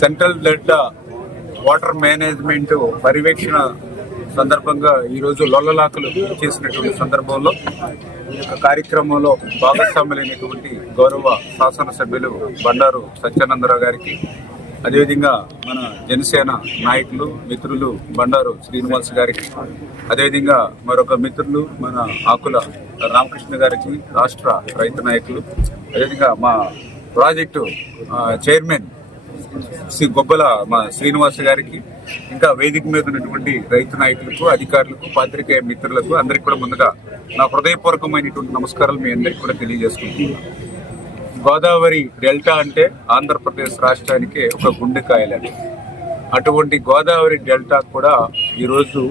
Central delta water management పర్యవేక్షణ సందర్భంగా ఈరోజు లొల్లలాకలు చేసినటువంటి సందర్భంలో ఈ యొక్క కార్యక్రమంలో భాగస్వాములైనటువంటి గౌరవ శాసనసభ్యులు బండారు సత్యానందరావు గారికి, అదేవిధంగా మన జనసేన నాయకులు మిత్రులు బండారు శ్రీనివాస్ గారికి, అదేవిధంగా మరొక మిత్రులు మన ఆకుల రామకృష్ణ గారికి, రాష్ట్ర రైతు నాయకులు, అదేవిధంగా మా ప్రాజెక్టు చైర్మన్ శ్రీ గొబ్బల మా శ్రీనివాస్ గారికి, ఇంకా వేదిక మీద ఉన్నటువంటి రైతు నాయకులకు, అధికారులకు, పాత్రికేయ మిత్రులకు అందరికీ కూడా ముందుగా నా హృదయపూర్వకమైనటువంటి నమస్కారాలు మీ అందరికీ కూడా తెలియజేసుకుంటున్నాను. గోదావరి డెల్టా అంటే ఆంధ్రప్రదేశ్ రాష్ట్రానికి ఒక గుండెకాయలని. అటువంటి గోదావరి డెల్టా కూడా ఈరోజు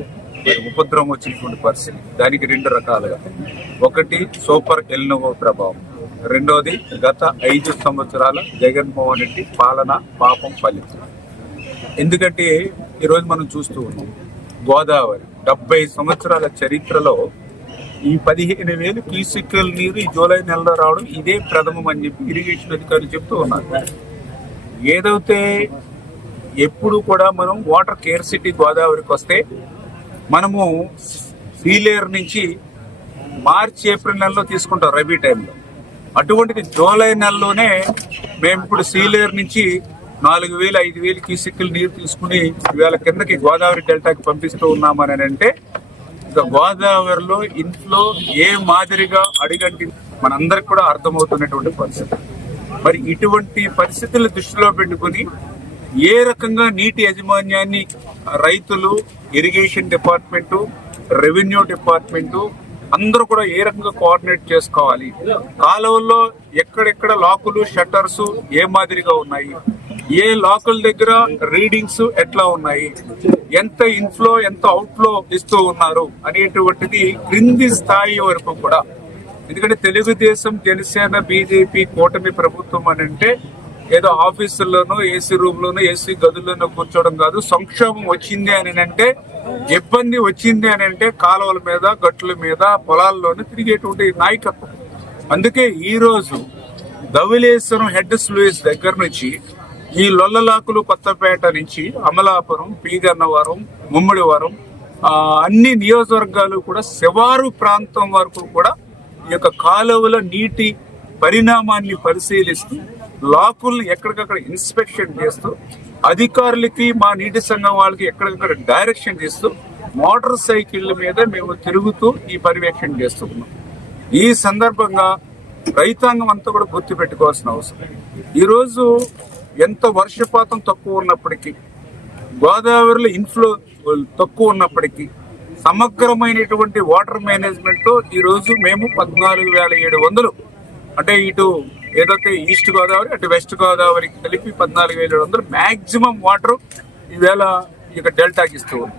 ఉపద్రవం వచ్చినటువంటి పరిస్థితి. దానికి రెండు రకాలుగా, ఒకటి సూపర్ ఎల్నినో ప్రభావం, రెండోది గత 5 సంవత్సరాల జగన్మోహన్ రెడ్డి పాలన పాపం ఫలితం. ఎందుకంటే ఈరోజు మనం చూస్తూ ఉన్నాం, గోదావరి 70 సంవత్సరాల చరిత్రలో ఈ 15,000 క్యూసెక్కుల నీరు ఈ జూలై నెలలో రావడం ఇదే ప్రథమం అని చెప్పి ఇరిగేషన్ అధికారులు చెప్తూ ఉన్నారు. ఏదైతే ఎప్పుడు కూడా మనం వాటర్ కేర్ సిటీ గోదావరికి వస్తే మనము సీలేరు నుంచి మార్చి ఏప్రిల్ నెలలో తీసుకుంటాం రబీ టైంలో. అటువంటిది జూలై నెలలోనే మేము ఇప్పుడు సీలేరు నుంచి 4,000 5,000 క్యూసెక్కుల నీరు తీసుకుని ఇవాళ కిందకి గోదావరి డెల్టాకి పంపిస్తూ ఉన్నామని అంటే ఇంకా గోదావరిలో ఇన్ఫ్లో ఏ మాదిరిగా అడిగంటి మనందరికి కూడా అర్థమవుతున్నటువంటి పరిస్థితి. మరి ఇటువంటి పరిస్థితులు దృష్టిలో పెట్టుకుని ఏ రకంగా నీటి యాజమాన్యాన్ని రైతులు, ఇరిగేషన్ డిపార్ట్మెంటు, రెవెన్యూ డిపార్ట్మెంటు అందరూ కూడా ఏ రకంగా కోఆర్డినేట్ చేసుకోవాలి, కాలువల్లో ఎక్కడెక్కడ లాకులు, షట్టర్స్ ఏ మాదిరిగా ఉన్నాయి, ఏ లాకుల దగ్గర రీడింగ్స్ ఎట్లా ఉన్నాయి, ఎంత ఇన్ఫ్లో ఎంత అవుట్ఫ్లో ఇస్తూ ఉన్నారు అనేటువంటిది క్రింది స్థాయి వరకు కూడా. ఎందుకంటే తెలుగుదేశం, జనసేన, బీజేపీ కూటమి ప్రభుత్వం అని అంటే ఏదో ఆఫీసుల్లోనూ, ఏసీ రూమ్లోనూ, ఏసీ గదుల్లోనూ కూర్చోవడం కాదు. సంక్షోభం వచ్చింది అని అంటే, ఇబ్బంది వచ్చింది అని అంటే కాలువల మీద, గట్ల మీద, పొలాల్లోనూ తిరిగేటువంటి నాయకత్వం. అందుకే ఈ రోజు ధవళేశ్వరం హెడ్ స్లూయిస్ దగ్గర నుంచి ఈ లొల్లలాకులు, కొత్తపేట నుంచి అమలాపురం, పీగన్నవరం, ముమ్మిడివరం అన్ని నియోజకవర్గాలు కూడా శివారు ప్రాంతం వరకు కూడా ఈ యొక్క కాలువల నీటి పరిణామాన్ని పరిశీలిస్తూ, లాకుల్ని ఎక్కడికక్కడ ఇన్స్పెక్షన్ చేస్తూ, అధికారులకి, మా నీటి సంఘం వాళ్ళకి ఎక్కడికక్కడ డైరెక్షన్ చేస్తూ, మోటార్ సైకిళ్ళ మీద మేము తిరుగుతూ ఈ పర్యవేక్షణ చేస్తున్నాం. ఈ సందర్భంగా రైతాంగం అంతా కూడా గుర్తు పెట్టుకోవాల్సిన అవసరం. ఈరోజు ఎంత వర్షపాతం తక్కువ ఉన్నప్పటికీ, గోదావరిలో ఇన్ఫ్లో తక్కువ ఉన్నప్పటికీ, సమగ్రమైనటువంటి వాటర్ మేనేజ్మెంట్ తో ఈరోజు మేము 14,700 అంటే ఇటు ఏదైతే ఈస్ట్ గోదావరి అటు వెస్ట్ గోదావరికి కలిపి 14,700 మ్యాక్సిమం వాటర్ ఈవేళ ఇక డెల్టాకి ఇస్తూ ఉంది.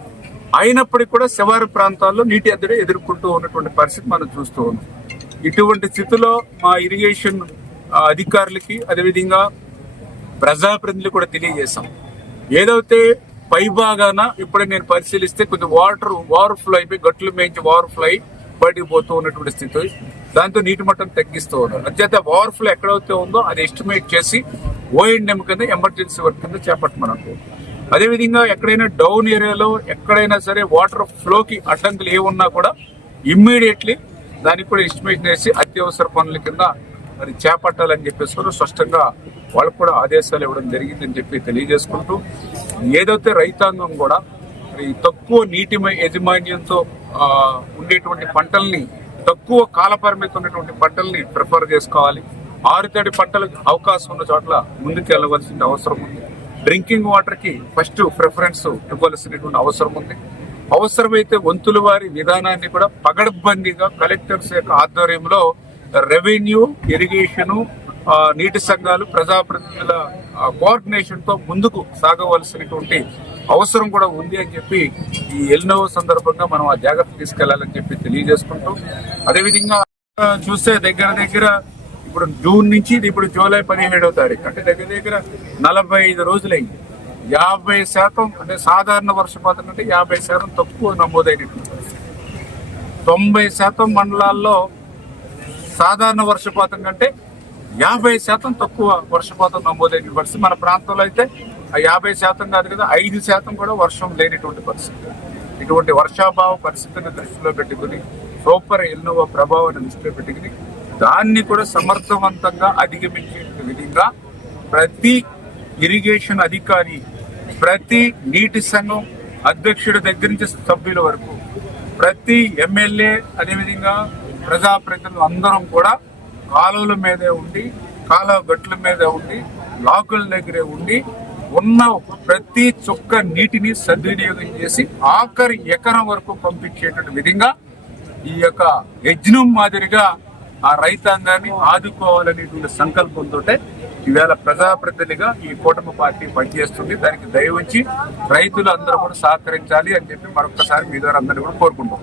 అయినప్పటికీ కూడా శివారు ప్రాంతాల్లో నీటి ఎద్దడి ఎదుర్కొంటూ ఉన్నటువంటి పరిస్థితి మనం చూస్తూ ఉన్నాం. ఇటువంటి స్థితిలో మా ఇరిగేషన్ అధికారులకి, అదేవిధంగా ప్రజాప్రతినిధులు కూడా తెలియజేశాం. ఏదైతే పై భాగాన ఇప్పుడే నేను పరిశీలిస్తే కొంచెం వాటర్ ఓవర్ఫ్లో అయిపోయి గట్లు మేంచి ఓవర్ఫ్లో అయి బయటకు పోతూ ఉన్నటువంటి స్థితి, దాంతో నీటి మట్టం తగ్గిస్తూ ఉన్నారు. అంచేత ఓవర్ఫ్లో ఎక్కడైతే ఉందో అది ఎస్టిమేట్ చేసి ఓఎండ్ఎం కింద ఎమర్జెన్సీ వర్క్ కింద చేపట్టమన్నారు. అదేవిధంగా ఎక్కడైనా డౌన్ ఏరియాలో ఎక్కడైనా సరే వాటర్ ఫ్లోకి అడ్డంకులు ఏమున్నా కూడా ఇమ్మీడియట్లీ దానికి కూడా ఎస్టిమేషన్ వేసి అత్యవసర పనుల కింద మరి చేపట్టాలని చెప్పేసి స్పష్టంగా వాళ్ళకు కూడా ఆదేశాలు ఇవ్వడం జరిగిందని చెప్పి తెలియజేసుకుంటూ, ఏదైతే రైతాంగం కూడా ఈ తక్కువ నీటి యాజమాన్యంతో ఉండేటువంటి పంటల్ని, తక్కువ కాల పరిమితి ఉన్నటువంటి పంటల్ని ప్రిఫర్ చేసుకోవాలి. ఆరుతడి పంటలకు అవకాశం ఉన్న చోట్ల ముందుకు వెళ్ళవలసిన అవసరం ఉంది. డ్రింకింగ్ వాటర్ కి ఫస్ట్ ప్రిఫరెన్స్ ఇవ్వాల్సినటువంటి అవసరం ఉంది. అవసరమైతే వంతుల వారి విధానాన్ని కూడా పగడ్బందీగా కలెక్టర్స్ యొక్క ఆధ్వర్యంలో రెవెన్యూ, ఇరిగేషను, నీటి సంఘాలు, ప్రజాప్రతినిధుల కోఆర్డినేషన్ తో ముందుకు సాగవలసినటువంటి అవసరం కూడా ఉంది అని చెప్పి ఈ ఎల్నినో సందర్భంగా మనం ఆ జాగ్రత్త తీసుకెళ్లాలని చెప్పి తెలియజేసుకుంటూ, అదేవిధంగా చూస్తే దగ్గర ఇప్పుడు జూన్ నుంచి ఇప్పుడు జూలై 17వ తారీఖు అంటే దగ్గర 45 రోజులైంది. 50% అంటే సాధారణ వర్షపాతం కంటే 50% తక్కువ నమోదైనటువంటి 90% మండలాల్లో సాధారణ వర్షపాతం కంటే 50% తక్కువ వర్షపాతం నమోదైన పరిస్థితి. మన ప్రాంతంలో అయితే ఆ 50% కాదు కదా, 5% కూడా వర్షం లేనిటువంటి పరిస్థితి. ఇటువంటి వర్షాభావ పరిస్థితిని దృష్టిలో పెట్టుకుని, సూపర్ ఎల్నినో ప్రభావాన్ని దృష్టిలో పెట్టుకుని దాన్ని కూడా సమర్థవంతంగా అధిగమించే విధంగా ప్రతి ఇరిగేషన్ అధికారి, ప్రతి నీటి సంఘం అధ్యక్షుడి దగ్గర నుంచి సభ్యుల వరకు, ప్రతి ఎమ్మెల్యే, అదేవిధంగా ప్రజాప్రతినిధులు అందరం కూడా కాలువల మీదే ఉండి, కాలువ గట్ల మీద ఉండి, లాకుల దగ్గరే ఉండి ఉన్న ప్రతి చుక్క నీటిని సద్వినియోగం చేసి ఆఖరి ఎకరం వరకు పంపించేటువంటి విధంగా ఈ యొక్క యజ్ఞం మాదిరిగా ఆ రైతాంగాన్ని ఆదుకోవాలనేటువంటి సంకల్పంతో ఈవేళ ప్రజాప్రతినిధిగా ఈ కూటమి పార్టీ పనిచేస్తుంది. దానికి దయవుంచి రైతులు అందరూ కూడా సహకరించాలి అని చెప్పి మరొకసారి మీ ద్వారా అందరినీ కూడా కోరుకుంటాం.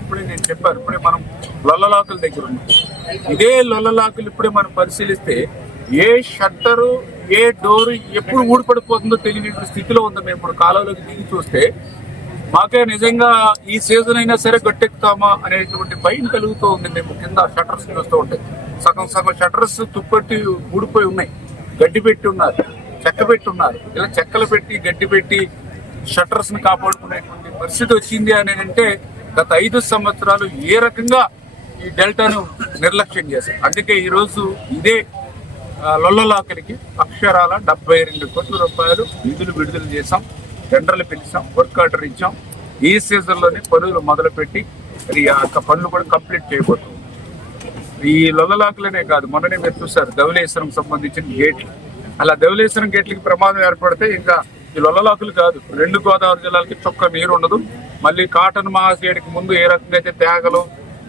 ఇప్పుడే నేను చెప్పాను, ఇప్పుడే మనం లొల్లలాకుల దగ్గర ఉన్నాం. ఇదే లొల్లలాకులు ఇప్పుడే మనం పరిశీలిస్తే ఏ షట్టరు, ఏ డోరు ఎప్పుడు ఊడిపడిపోతుందో తెలియని స్థితిలో ఉంది. మేము ఇప్పుడు కాలంలోకి దిగి చూస్తే మాకే నిజంగా ఈ సీజన్ అయినా సరే గట్టెక్కుతామా అనేటువంటి భయం కలుగుతూ ఉంది. మేము కింద షట్టర్స్ చూస్తూ ఉంటాయి, సగం షట్టర్స్ తుప్పట్టి ఊడిపోయి ఉన్నాయి, గడ్డి పెట్టి ఉన్నారు, చెక్క పెట్టి ఉన్నారు. ఇలా చెక్కలు పెట్టి గడ్డి పెట్టి షట్టర్స్ ని కాపాడుకునేటువంటి పరిస్థితి వచ్చింది అని అంటే గత 5 సంవత్సరాలు ఏ రకంగా ఈ డెల్టాను నిర్లక్ష్యం చేశారు. అందుకే ఈరోజు ఇదే లొల్లలాకలికి అక్షరాల 72 కోట్ల రూపాయలు నిధులు విడుదల చేశాం, టెండర్లు పిలిచాం, వర్క్ ఆర్డర్ ఇచ్చాం. ఈ సీజన్లోనే పనులు మొదలుపెట్టి ఆ పనులు కూడా కంప్లీట్ చేయబోతుంది. ఈ లొల్లలాకులనే కాదు, మొన్ననే మీరు చూసారు ధవళేశ్వరం సంబంధించిన గేట్లు. అలా ధవళేశ్వరం గేట్లకి ప్రమాదం ఏర్పడితే ఇంకా ఈ లొల్లలాకులు కాదు, 2 గోదావరి జిల్లాలకి చొక్క నీరు ఉండదు. మళ్ళీ కాటన్ మహాసేడికి ముందు ఏ రకంగా అయితే తేగలు,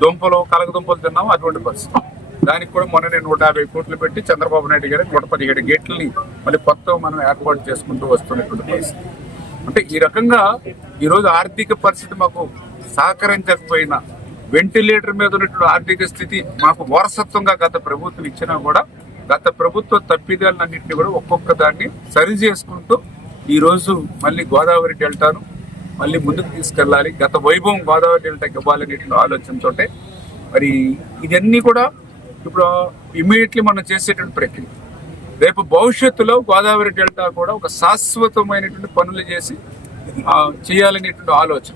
దుంపలు, కలగదుంపలు తిన్నామో అటువంటి పరిస్థితి. దానికి కూడా మొన్ననే 150 కోట్లు పెట్టి చంద్రబాబు నాయుడు గారు 117 గేట్లని మళ్ళీ కొత్తగా మనం ఏర్పాటు చేసుకుంటూ వస్తున్నటువంటి పరిస్థితి. అంటే ఈ రకంగా ఈరోజు ఆర్థిక పరిస్థితి మాకు సహకరించకపోయినా, వెంటిలేటర్ మీద ఉన్నటువంటి ఆర్థిక స్థితి మాకు వారసత్వంగా గత ప్రభుత్వం ఇచ్చినా కూడా గత ప్రభుత్వ తప్పిదాలన్నింటినీ కూడా ఒక్కొక్క దాన్ని సరి చేసుకుంటూ ఈరోజు మళ్ళీ గోదావరి డెల్టాను మళ్ళీ ముందుకు తీసుకెళ్ళాలి, గత వైభవం గోదావరి డెల్టాకి ఇవ్వాలనేటువంటి ఆలోచనతో మరి ఇవన్నీ కూడా ఇప్పుడు ఇమీడియట్లీ మనం చేసేటువంటి ప్రక్రియ. రేపు భవిష్యత్తులో గోదావరి డెల్టా కూడా ఒక శాశ్వతమైనటువంటి పనులు చేసి చేయాలనేటువంటి ఆలోచన.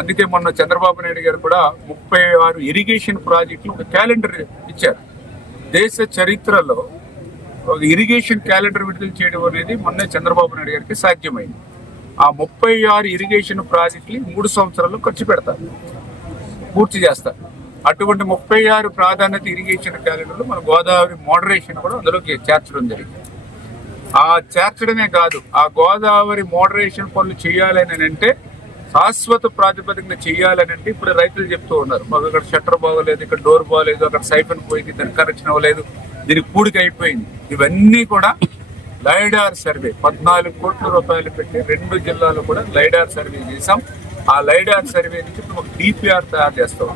అందుకే మొన్న చంద్రబాబు నాయుడు గారు కూడా 36 ఇరిగేషన్ ప్రాజెక్టులు ఒక క్యాలెండర్ ఇచ్చారు. దేశ చరిత్రలో ఒక ఇరిగేషన్ క్యాలెండర్ విడుదల చేయడం అనేది మొన్నే చంద్రబాబు నాయుడు గారికి సాధ్యమైంది. ఆ 36 ఇరిగేషన్ ప్రాజెక్టులు 3 సంవత్సరాల్లో ఖర్చు పెడతారు, పూర్తి చేస్తారు. అటువంటి 36 ప్రాధాన్యత ఇరిగేషన్ క్యాలెండర్లో మన గోదావరి మోడరేషన్ కూడా అందులోకి చేర్చడం జరిగింది. ఆ చేర్చడమే కాదు, ఆ గోదావరి మోడరేషన్ పనులు చేయాలని అంటే శాశ్వత ప్రాతిపదికన చేయాలని అంటే ఇప్పుడు రైతులు చెప్తూ ఉన్నారు, మాకు అక్కడ షట్టర్ బాగోలేదు, ఇక్కడ డోర్ బాగోలేదు, అక్కడ సైఫన్ పోయింది, దానికి కనెక్షన్ అవ్వలేదు, దీనికి పూడిక అయిపోయింది. ఇవన్నీ కూడా లైడార్ సర్వే 14 కోట్ల రూపాయలు పెట్టి 2 జిల్లాలు కూడా లైడార్ సర్వే చేసాం. ఆ లైడార్ సర్వే నుంచి ఇప్పుడు ఒక డిపిఆర్ తయారు చేస్తాం.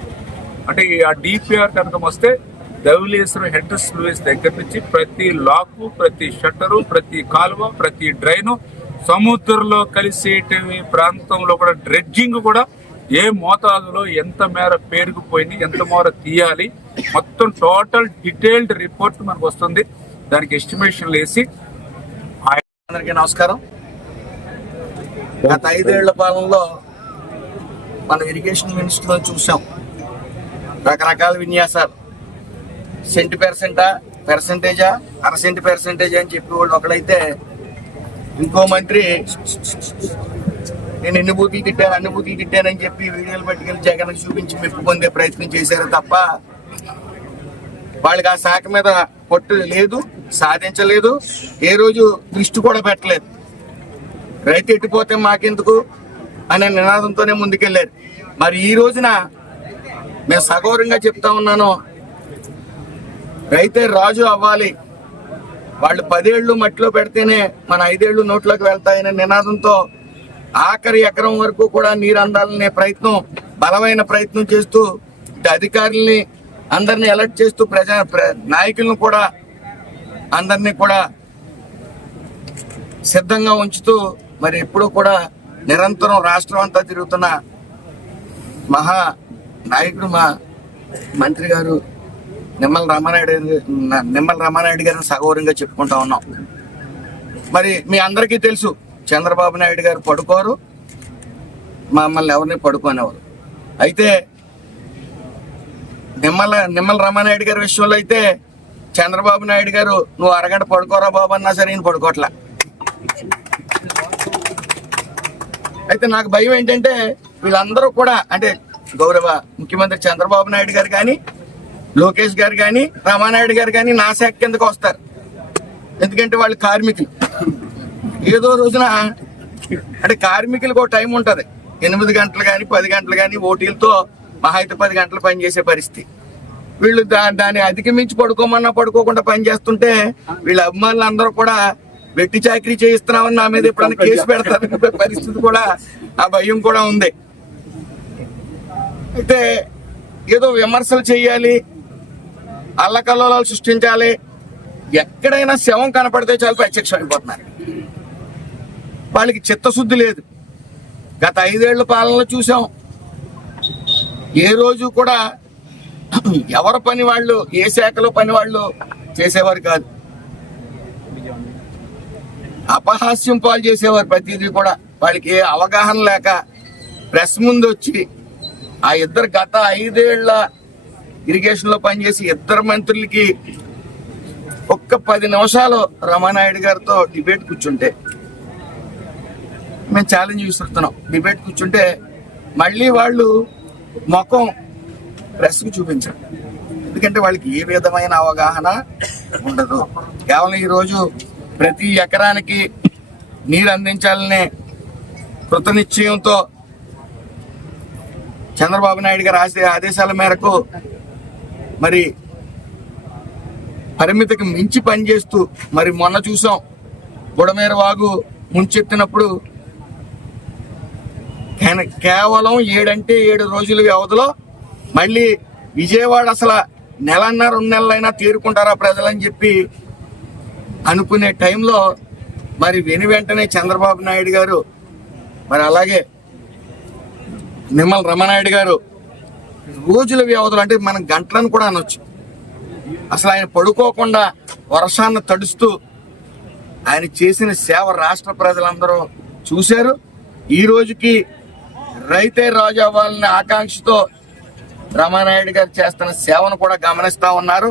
అంటే ఆ డిపిఆర్ కనుక వస్తే ధవళేశ్వరం హెడ్ స్లూయిస్ దగ్గర నుంచి ప్రతి లాకు, ప్రతి షట్టరు, ప్రతి కాలువ, ప్రతి డ్రైను, సముద్రంలో కలిసే ప్రాంతంలో కూడా డ్రెడ్జింగ్ కూడా ఏ మోతాదులో ఎంత మేర పేరుకుపోయింది, ఎంత మేర తీయాలి, మొత్తం టోటల్ డీటెయిల్డ్ రిపోర్ట్ మనకు వస్తుంది. దానికి ఎస్టిమేషన్లు వేసి. అందరికీ నమస్కారం. గత 5 ఏళ్ల పాలనలో మనం ఇరిగేషన్ మినిస్టర్లో చూసాం రకరకాల విన్యాసాలు. సెంట్ పర్సెంటేజా, అరసెంట్ పర్సెంటేజా అని చెప్పేవాళ్ళు ఒకడైతే, ఇంకో మంత్రి నేను ఎన్ని బూతులు తిట్టాను, అన్ని బూతులు తిట్టానని చెప్పి వీడియోలు పట్టుకెళ్ళి జగన్కి చూపించి మెప్పు పొందే ప్రయత్నం చేశారు తప్ప వాళ్ళకి ఆ శాఖ మీద పట్టు లేదు, సాధించలేదు, ఏ రోజు దృష్టి కూడా పెట్టలేదు. రైతు ఎట్టిపోతే మాకెందుకు అనే నినాదంతోనే ముందుకెళ్ళారు. మరి ఈ రోజున నేను సగౌరవంగా చెప్తా ఉన్నాను, రైతే రాజు అవ్వాలి, వాళ్ళు 10 ఏళ్ళు మట్టిలో పెడితేనే మన 5 ఏళ్ళు నోట్లోకి వెళ్తాయనే నినాదంతో ఆఖరి ఎకరం వరకు కూడా నీరు అందాలనే ప్రయత్నం, బలమైన ప్రయత్నం చేస్తూ ఇటు అధికారుల్ని అందరినీ అలర్ట్ చేస్తూ నాయకులను కూడా అందరినీ కూడా సిద్ధంగా ఉంచుతూ మరి ఎప్పుడూ కూడా నిరంతరం రాష్ట్రం అంతా తిరుగుతున్న మహా నాయకుడు మా మంత్రి గారు నిమ్మల రామానాయుడు గారిని సగౌరవంగా చెప్పుకుంటా ఉన్నాం. మరి మీ అందరికీ తెలుసు చంద్రబాబు నాయుడు గారు పడుకోరు, మమ్మల్ని ఎవరిని పడుకోనివ్వరు. అయితే నిమ్మల రామానాయుడు గారి విషయంలో అయితే చంద్రబాబు నాయుడు గారు నువ్వు అరగంట పడుకోరా బాబు అన్నా సరే ఈయన పడుకోవట్లా. అయితే నాకు భయం ఏంటంటే వీళ్ళందరూ కూడా అంటే గౌరవ ముఖ్యమంత్రి చంద్రబాబు నాయుడు గారు కానీ, లోకేష్ గారు కానీ, రామానాయుడు గారు కానీ నా శాఖ కిందకు వస్తారు. ఎందుకంటే వాళ్ళు కార్మికులు. ఏదో రోజున అంటే కార్మికులకు ఒక టైం ఉంటుంది, 8 గంటలు కానీ 10 గంటలు కానీ ఓటీలతో మహా అయితే 10 గంటలు పనిచేసే పరిస్థితి. వీళ్ళు దాన్ని అధిగమించి పడుకోమన్నా పడుకోకుండా పనిచేస్తుంటే వీళ్ళ అభిమానులు అందరూ కూడా వెట్టి చాకరీ చేయిస్తున్నామని నా మీద ఎప్పుడైనా కేసు పెడతారు పరిస్థితి కూడా, ఆ భయం కూడా ఉంది. అయితే ఏదో విమర్శలు చేయాలి, అల్లకల్లోలాలు సృష్టించాలి, ఎక్కడైనా శవం కనపడితే చాలు ప్రత్యక్షం అయిపోతున్నారు. వాళ్ళకి చిత్తశుద్ధి లేదు. గత 5 ఏళ్ల పాలనలో చూసాం, ఏ రోజు కూడా ఎవరి పని వాళ్ళు, ఏ శాఖలో పని వాళ్ళు చేసేవారు కాదు. అపహాస్యం పాలు చేసేవారు ప్రతిదీ కూడా. వాళ్ళకి ఏ అవగాహన లేక ప్రెస్ ముందు వచ్చి ఆ ఇద్దరు గత 5 ఏళ్ల ఇరిగేషన్ లో పనిచేసి ఇద్దరు మంత్రులకి ఒక్క 10 నిమిషాలు రామానాయుడు గారితో డిబేట్ కూర్చుంటే, మేము ఛాలెంజ్ విసురుతున్నాం, డిబేట్ కూర్చుంటే మళ్ళీ వాళ్ళు ముఖం ప్రెస్కు చూపించారు. ఎందుకంటే వాళ్ళకి ఏ విధమైన అవగాహన ఉండదు. కేవలం ఈరోజు ప్రతి ఎకరానికి నీరు అందించాలనే కృతనిశ్చయంతో చంద్రబాబు నాయుడు గారి ఆదేశాల మేరకు మరి పరిమితికి మించి పనిచేస్తూ, మరి మొన్న చూసాం బుడమేర వాగు ముంచెత్తినప్పుడు కేవలం 7 రోజుల వ్యవధిలో మళ్ళీ విజయవాడ అసలు 1.5 2 నెలలైనా తీరుకుంటారా ప్రజలని చెప్పి అనుకునే టైంలో మరి వెంటనే చంద్రబాబు నాయుడు గారు, మరి అలాగే నిమ్మల రామానాయుడు గారు రోజుల వ్యవధిలో, అంటే మనం గంటలను కూడా అనొచ్చు, అసలు ఆయన పడుకోకుండా వర్షాన్ని తడుస్తూ ఆయన చేసిన సేవ రాష్ట్ర ప్రజలందరూ చూశారు. ఈ రోజుకి రైతే రాజు అవ్వాలనే ఆకాంక్షతో రామానాయుడు గారు చేస్తున్న సేవను కూడా గమనిస్తా ఉన్నారు.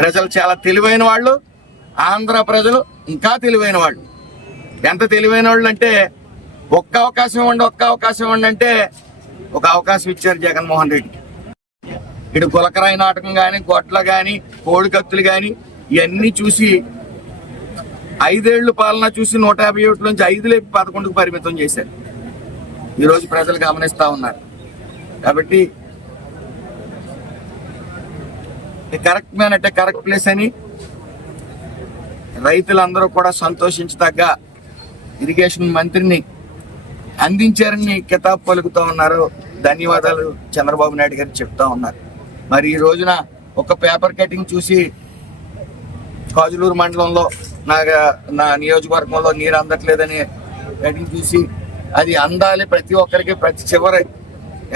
ప్రజలు చాలా తెలివైన వాళ్ళు, ఆంధ్ర ప్రజలు ఇంకా తెలివైన వాళ్ళు. ఎంత తెలివైన వాళ్ళు అంటే ఒక్క అవకాశం ఇవ్వండి అంటే ఒక అవకాశం ఇచ్చారు జగన్మోహన్ రెడ్డి. ఇటు గులకరాయి నాటకం కానీ, గొడ్ల కానీ, కోడికత్తులు కానీ ఇవన్నీ చూసి 5 ఏళ్ల పాలన చూసి 151 నుంచి 5 లేపి 11కు పరిమితం చేశారు. ఈరోజు ప్రజలు గమనిస్తా ఉన్నారు. కాబట్టి కరెక్ట్ మ్యాన్ అంటే కరెక్ట్ ప్లేస్ అని రైతులందరూ కూడా సంతోషించదగ్గ ఇరిగేషన్ మంత్రిని అందించారని కితాబ్ పలుకుతూ ఉన్నారు. ధన్యవాదాలు చంద్రబాబు నాయుడు గారికి చెప్తా ఉన్నారు. మరి ఈ రోజున ఒక పేపర్ కటింగ్ చూసి కాజులూరు మండలంలో నా నియోజకవర్గంలో నీరు అందట్లేదని కటింగ్ చూసి అది అందాలి, ప్రతి ఒక్కరికి ప్రతి చివరి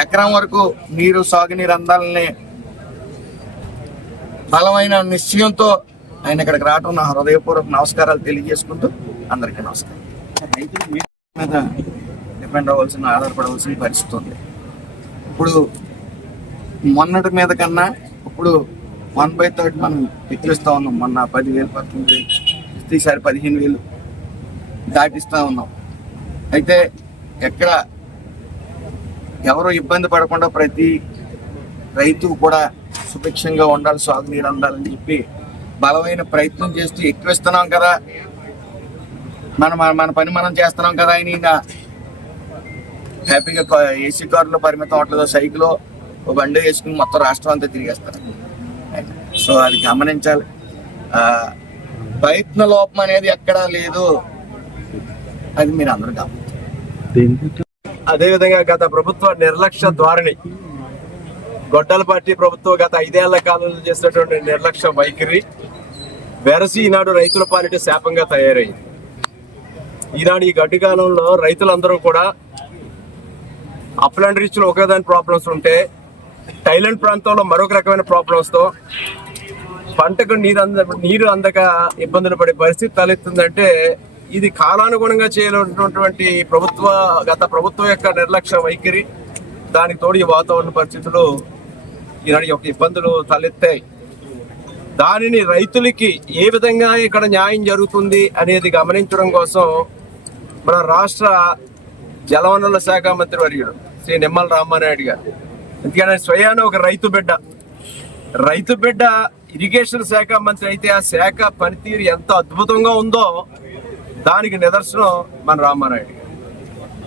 ఎకరం వరకు నీరు, సాగునీరు అందాలని బలమైన నిశ్చయంతో ఆయన ఇక్కడికి రావడం నా హృదయపూర్వక నమస్కారాలు తెలియజేసుకుంటూ అందరికీ నమస్కారం. రైతుల మీద డిపెండ్ అవ్వాల్సిన, ఆధారపడవలసిన పరిస్థితి ఉంది. ఇప్పుడు మొన్నటి మీద కన్నా ఇప్పుడు 1/3 మనం ఎక్కిస్తూ ఉన్నాం. మొన్న 10,000 19,000 ఈసారి 15,000 దాటిస్తూ ఉన్నాం. అయితే ఎక్కడ ఎవరు ఇబ్బంది పడకుండా ప్రతి రైతు కూడా సుభిక్షంగా ఉండాలి, సాగునీరు అందాలని చెప్పి బలమైన ప్రయత్నం చేస్తూ ఎక్కువిస్తున్నాం కదా, మన పని మనం చేస్తున్నాం కదా అని హ్యాపీగా ఏసీ కారులో పరిమితం అవట్లేదు, సైకిల్ ఓ బండి వేసుకుని మొత్తం రాష్ట్రం అంతా తిరిగేస్తారు. సో అది గమనించాలి. ప్రయత్న లోపం అనేది ఎక్కడా లేదు, అది మీరు అందరూ గమనించాలి. అదేవిధంగా గత ప్రభుత్వ నిర్లక్ష్య ధోరణి, గొడ్డల పార్టీ ప్రభుత్వం గత 5 ఏళ్ల కాలంలో చేసినటువంటి నిర్లక్ష్య వైఖరి వెరసి ఈనాడు రైతుల పాలిట శాపంగా తయారైంది. ఈనాడు ఈ గడ్డి కాలంలో రైతులందరూ కూడా అప్లాండ్ రీచ్లో ఒకేదాని ప్రాబ్లమ్స్ ఉంటే థైలాండ్ ప్రాంతంలో మరొక రకమైన ప్రాబ్లమ్స్తో పంటకు నీరు అందక ఇబ్బందులు పడే పరిస్థితి తలెత్తుందంటే ఇది కాలానుగుణంగా చేయనటువంటి గత ప్రభుత్వం యొక్క నిర్లక్ష్య వైఖరి, దానికి తోడు ఈ వాతావరణ పరిస్థితులు ఈనాడు యొక్క ఇబ్బందులు తలెత్తాయి. దానిని రైతులకి ఏ విధంగా ఇక్కడ న్యాయం జరుగుతుంది అనేది గమనించడం కోసం మన రాష్ట్ర జలవనరుల శాఖ మంత్రి వర్యుడు శ్రీ నిమ్మల రామానాయుడు గారు, ఎందుకంటే స్వయాన ఒక రైతు బిడ్డ ఇరిగేషన్ శాఖ మంత్రి అయితే ఆ శాఖ పనితీరు ఎంత అద్భుతంగా ఉందో దానికి నిదర్శనం మన రామానాయుడు గారు.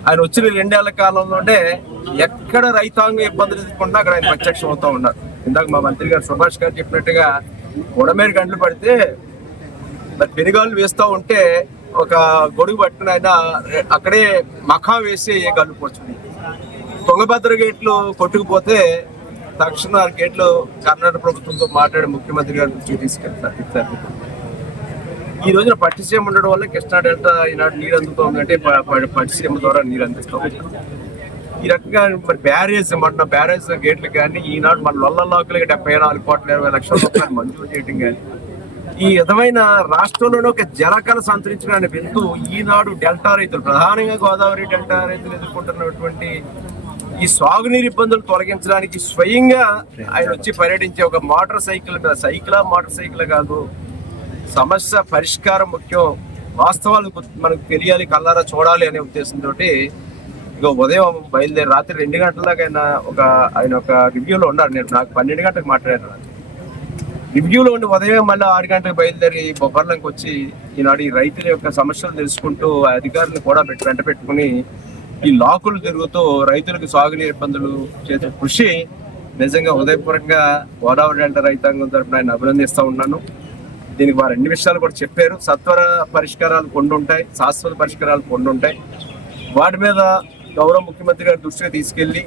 ఆయన వచ్చిన 2 ఏళ్ల కాలంలోనే ఎక్కడ రైతాంగం ఇబ్బందులు ఎదుర్కొంటే అక్కడ ఆయన ప్రత్యక్షం అవుతూ ఉన్నారు. ఇందాక మా మంత్రి గారు సుభాష్ గారు చెప్పినట్టుగా ఉడమేరు గంటలు పడితే మరి పెనుగాళ్ళు వేస్తూ ఉంటే ఒక గొడుగు పట్టుకుని ఆయన అక్కడే మఖా వేసి గల్లు పోర్చుంది. తుంగభద్ర గేట్లు కొట్టుకుపోతే తక్షణ ఆ గేట్లు కర్ణాటక ప్రభుత్వంతో మాట్లాడి ముఖ్యమంత్రి గారి దృష్టికి తీసుకెళ్తారు. ఈ రోజున పట్టిసీమ ఉండడం వల్ల కృష్ణా డెల్టా ఈనాడు నీరు అందుతోందంటే పట్టిసీమ ద్వారా నీరు అందిస్తాం. ఈ రకంగా మరి బ్యారేజ్ గేట్లు కానీ ఈనాడు మన లొల్లలాకులకి 74,20,00,000 రూపాయలు మంజూరు చేయడం కానీ ఈ విధమైన రాష్ట్రంలోనే ఒక జలకళ సంతరించడానికి వెళ్తూ ఈనాడు డెల్టా రైతులు, ప్రధానంగా గోదావరి డెల్టా రైతులు ఎదుర్కొంటున్నటువంటి ఈ సాగునీరు ఇబ్బందులు తొలగించడానికి స్వయంగా ఆయన వచ్చి పర్యటించే ఒక మోటార్ సైకిల్ కాదు, సమస్య పరిష్కారం ముఖ్యం, వాస్తవాలు మనకు తెలియాలి, కళ్ళారా చూడాలి అనే ఉద్దేశంతో ఇక ఉదయం బయలుదేరి రాత్రి 2 గంటల దాకా ఆయన ఒక రివ్యూలో ఉన్నారు. నాకు 12 గంటలకు మాట్లాడారు. రివ్యూలో ఉండి ఉదయం మళ్ళీ 6 గంటలకు బయలుదేరి బొబ్బర్లంకి వచ్చి ఈనాడు ఈ రైతుల యొక్క సమస్యలు తెలుసుకుంటూ అధికారులను కూడా వెంట పెట్టుకుని ఈ లాకులు తిరుగుతూ రైతులకు సాగునీరు ఇబ్బందులు చేసే కృషి నిజంగా హృదయపూర్వకంగా గోదావరి డెల్టా రైతాంగం తరపున ఆయన అభినందిస్తూ ఉన్నాను. దీనికి వారు అన్ని విషయాలు కూడా చెప్పారు. సత్వర పరిష్కారాలు కొన్ని ఉంటాయి, శాశ్వత పరిష్కారాలు కొన్ని ఉంటాయి. వాటి మీద గౌరవ ముఖ్యమంత్రి గారి దృష్టికి తీసుకెళ్లి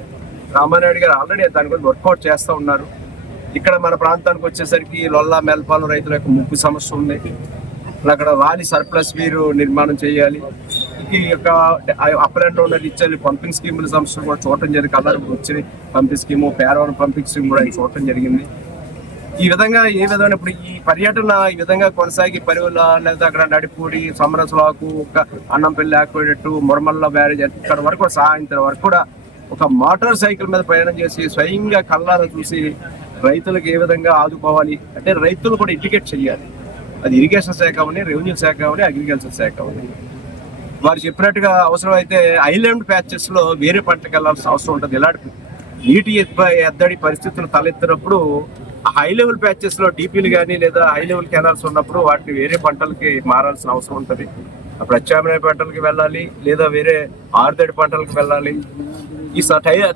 రామానాయుడు గారు ఆల్రెడీ దాని గురించి వర్కౌట్ చేస్తూ ఉన్నారు. ఇక్కడ మన ప్రాంతానికి వచ్చేసరికి లొల్లా మేల్పాలెం రైతుల యొక్క ముప్పు సమస్య ఉంది. అక్కడ వాలి సర్ప్లస్ వీరు నిర్మాణం చేయాలి. ఈ యొక్క అప్పలంలో ఉన్న ఇచ్చాలి పంపింగ్ స్కీముల సమస్యలు కూడా చూడటం జరిగింది. కలర్ వచ్చి pumping scheme, Peravaram pumping scheme కూడా చూడటం జరిగింది. ఈ విధంగా ఏ విధమైన ఇప్పుడు ఈ పర్యటన ఈ విధంగా కొనసాగి పరివుల లేదా అక్కడ నడిపూడి, సమరసలాకు, అన్నంపల్లి ఆకుపోయేటట్టు, మురమల్ల బ్యారేజ్ ఇక్కడ వరకు సాయంత్రం వరకు కూడా ఒక మోటార్ సైకిల్ మీద ప్రయాణం చేసి స్వయంగా కళ్ళారా చూసి రైతులకు ఏ విధంగా ఆదుకోవాలి అంటే రైతులు కూడా ఇండికేట్ చేయాలి. అది ఇరిగేషన్ శాఖ అవని, రెవెన్యూ శాఖ అవని, అగ్రికల్చర్ శాఖ అవని. వారు చెప్పినట్టుగా అవసరం అయితే ఐలాండ్ ప్యాచెస్ లో వేరే పంటకు వెళ్లాల్సిన అవసరం ఉంటుంది. ఇలాంటి నీటి ఎద్దడి పరిస్థితులు తలెత్తినప్పుడు హై లెవెల్ ప్యాచెస్ లో డీపీలు కానీ లేదా హై లెవెల్ కెనాల్స్ ఉన్నప్పుడు వాటిని వేరే పంటలకి మారాల్సిన అవసరం ఉంటుంది. ప్రత్యామ్నాయ పంటలకి వెళ్ళాలి లేదా వేరే ఆరుతడి పంటలకు వెళ్ళాలి. ఈ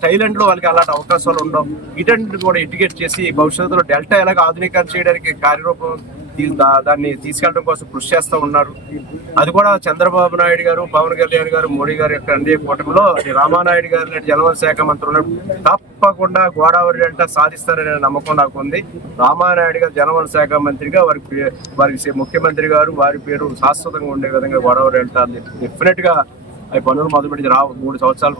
థైలాండ్ లో వాళ్ళకి అలాంటి అవకాశాలు ఉండవు. వీటన్నిటిని కూడా ఇండికేట్ చేసి భవిష్యత్తులో డెల్టా ఎలాగ ఆధునీకరణ చేయడానికి కార్యరూపం దాన్ని తీసుకెళ్ళడం కోసం కృషి చేస్తూ ఉన్నారు. అది కూడా చంద్రబాబు నాయుడు గారు, పవన్ కళ్యాణ్ గారు, మోడీ గారు యొక్క ఎన్డీఏ కూటమిలో రామానాయుడు గారు లాంటి జలవనరుల శాఖ మంత్రులు తప్పకుండా గోదావరి డెల్టా సాధిస్తారనే నమ్మకం నాకు ఉంది. రామానాయుడు గారు జలవనరుల శాఖ మంత్రిగా వారికి ముఖ్యమంత్రి గారు వారి పేరు శాశ్వతంగా ఉండే విధంగా గోదావరి డెల్టా డెఫినెట్ గా అవి పనులు మొదలుపెట్టి 3 సంవత్సరాల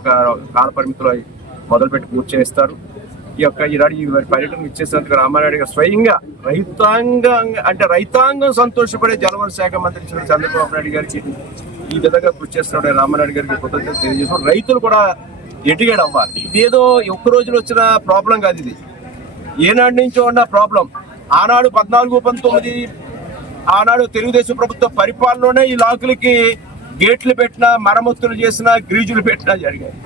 కాల పరిమితులు అవి మొదలుపెట్టి పూర్తి చేస్తారు. ఈనాడు పర్యటన ఇచ్చేసినందుకు రామానాయుడు గారు స్వయంగా రైతాంగం సంతోషపడే జలవనరుల శాఖ మంత్రి చంద్రబాబు నాయుడు గారికి ఈ విధంగా కృషి చేస్తున్నాడు. రామానాయుడు గారికి కృతజ్ఞతలు తెలియజేస్తున్నాడు. రైతులు కూడా ఎడ్యుకేట్ అవ్వాలి. ఇదేదో ఒక్క రోజులో వచ్చిన ప్రాబ్లం కాదు, ఇది ఏనాడు నుంచో ఉన్న ప్రాబ్లం. ఆనాడు 14-19 ఆనాడు తెలుగుదేశం ప్రభుత్వ పరిపాలనలోనే ఈ లాకులకి గేట్లు పెట్టినా, మరమ్మతులు చేసినా, గ్రీజులు పెట్టినా జరిగాయి.